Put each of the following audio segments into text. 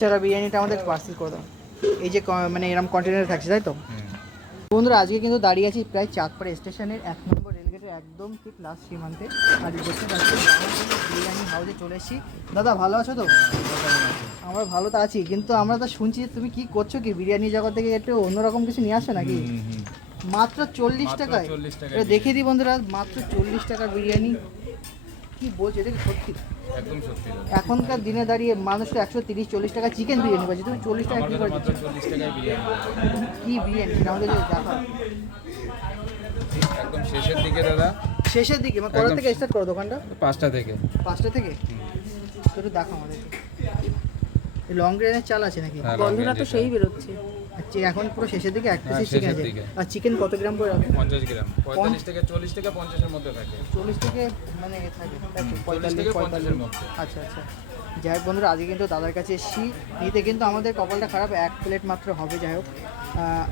যারা বিরিয়ানিটা আমাদের পার্সেল করে দাও। এই যে মানে এরকম কন্টেনারে থাকছে তাই তো? বন্ধুরা আজকে কিন্তু দাঁড়িয়ে আছি প্রায় চাঁদপাড়া স্টেশনের এক নম্বর রেলগেটের একদম ঠিক লাস্ট সীমান্তে। আর দেখতে পাচ্ছি বিরিয়ানি হাউসে চলে এসেছি। দাদা ভালো আছো তো? আমরা ভালো তো আছি কিন্তু আমরা তো শুনছি তুমি কি করছ কি? বিরিয়ানি জগৎ থেকে একটু অন্যরকম কিছু নিয়ে আসো নাকি? মাত্র চল্লিশ টাকায়। 40 টাকায় এটা দেখিয়ে দিই বন্ধুরা মাত্র চল্লিশ টাকা বিরিয়ানি। কি বলছে এটা কি সত্যি? একদম সত্যি এখনকার দিনে দাঁড়িয়ে মানুষ তো একশো তিরিশ চল্লিশ টাকা চিকেন বিরিয়ানি পাচ্ছে তুমি চল্লিশ টাকা কি করে মাত্র চল্লিশ টাকায় বিরিয়ানি। কি বিরিয়ানি? সেটা আমাদের দেখা একদম শেষের দিকে দাদা। শেষের দিকে মানে কটা থেকে স্টার্ট করো দোকানটা? পাঁচটা থেকে। পাঁচটা থেকে? তো একটু দেখো আমাদের লং রেঞ্জের চাল আছে নাকি? হ্যাঁ, গন্ধটা তো সেই বেরোচ্ছে। আচ্ছা এখন পুরো শেষের দিকে এক পিসি পিসের চিকেন আছে। আর চিকেন কত গ্রাম করে রাখো পঞ্চাশ গ্রাম। পঁয়তাল্লিশ থেকে চল্লিশ থেকে পঞ্চাশের মধ্যে থাকে। চল্লিশ থেকে মানে এ থাকে। তাই পঁয়তাল্লিশ 40 থেকে 50 এর মধ্যে। আচ্ছা আচ্ছা। যাই হোক বন্ধুরা আজকে কিন্তু দাদার কাছে এসছি। নিতে কিন্তু আমাদের কপালটা খারাপ এক প্লেট মাত্র হবে যাই হোক।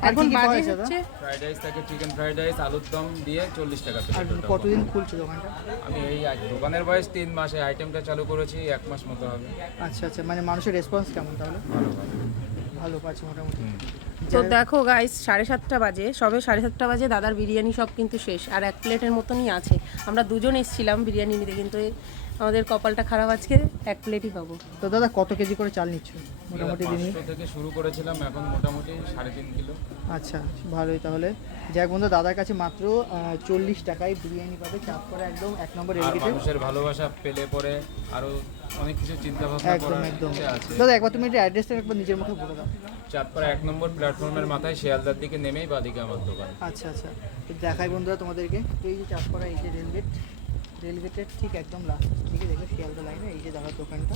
এখন বাজে হচ্ছে? ফ্রাইড রাইস থাকে চিকেন ফ্রাইড রাইস আলুর দম দিয়ে চল্লিশ টাকা আর কতদিন খুলছে দোকানটা? আমি এই আজ দোকানের বয়স তিন মাসে আইটেমটা চালু করেছি এক মাস মতো হবে। আচ্ছা আচ্ছা মানে মানুষের রেসপন্স কেমন তাহলে? ভালো ভালো। পাচ্ছি মোটামুটি। তো দেখো গাইস সাড়ে সাতটা বাজে সবে সাড়ে সাতটা বাজে দাদার বিরিয়ানি সব কিন্তু শেষ আর এক প্লেটের মতনই আছে। আমরা দুজন এসেছিলাম বিরিয়ানি নিতে কিন্তু এই আমাদের কপালটা খারাপ আজকে এক প্লেটই পাবো। তো দাদা কত কেজি করে চাল নিচ্ছ মোটামুটি পাঁচশো থেকে শুরু করেছিলাম এখন মোটামুটি সাড়ে তিন কিলো। আচ্ছা ভালোই তাহলে। যাই হোক বন্ধু দাদার কাছে মাত্র চল্লিশ টাকায় বিরিয়ানি পাবে চাপ করে একদম এক নম্বর মানুষের ভালোবাসা পেলে পরে আরও অনেক কিছু চিন্তা ভাবনা একদম। একদম আছে। দাদা একবার তুমি এটা অ্যাড্রেসটা একবার নিজের মুখে বলে দাও। চাঁদপাড়া এক নম্বর প্ল্যাটফর্মের মাথায় শিয়ালদার দিকে নেমেই বাদিকে আমার দোকান। আচ্ছা আচ্ছা। তো দেখাই বন্ধুরা তোমাদেরকে এই যে চাপ করা এই যে রেলগেট রেলগেটের ঠিক একদম লাস্ট দিকে দেখো শিয়ালদা লাইনে এই যে দাদার দোকানটা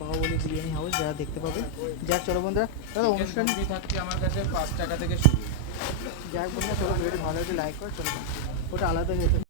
বাহুবলী বিরিয়ানি হাউস যারা দেখতে পাবে। যাক চলো বন্ধুরা দাদা অনুষ্ঠান থাকছে আমার কাছে পাঁচ টাকা থেকে শুরু। যাক বন্ধুরা চলো ভালো লাগে লাইক করে চলো। ওটা আলাদা হয়ে যেত